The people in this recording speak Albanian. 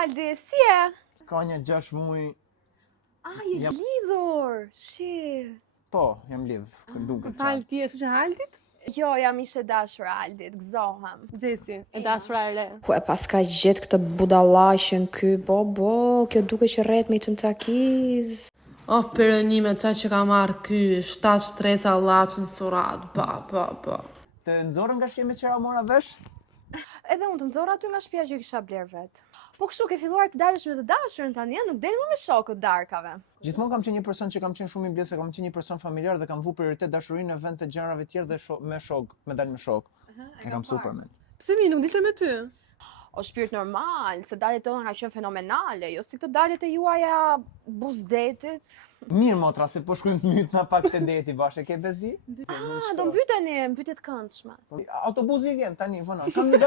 Aldi, si e? Ka një 6 muaj. Je lidhur, shi. Po, jam lidh, duket. Fal, ti je shoqja e Aldit? Jo, jam ishe dashur Aldit, gëzohem. Gjesi, e dashura e re. Ku e pas ka gjetë këtë budallaqën ky, bo, kjo duke që rret me çmçakiz. Oh, perënime, qa që ka marrë ky, 7 shtresa llaçën surat, pa. Të nxorën nga shje me qera mora vesh? Edhe unë të nxorra aty nga shtëpia që kisha bler vet. Po kështu ke filluar të dalësh me të dashurën tani, nuk del më me shokët darkave. Gjithmonë kam qenë një person që kam qenë shumë i blesë, kam qenë një person familjar dhe kam vu prioritet dashurinë në vend të gjërave tjerë dhe me shok, me dal me shok. E kam super men. Pse mi nuk dilte me ty? O shpirt normal, se daljet tona ka qenë fenomenale, jo si këto daljet e juaja buzdetit. Mirë motra, se po shkruajmë të myt na pak të deti bashkë, ke bezdi? Do mbyteni, mbytet këndshme. Autobusi vjen tani, vonon. Kam një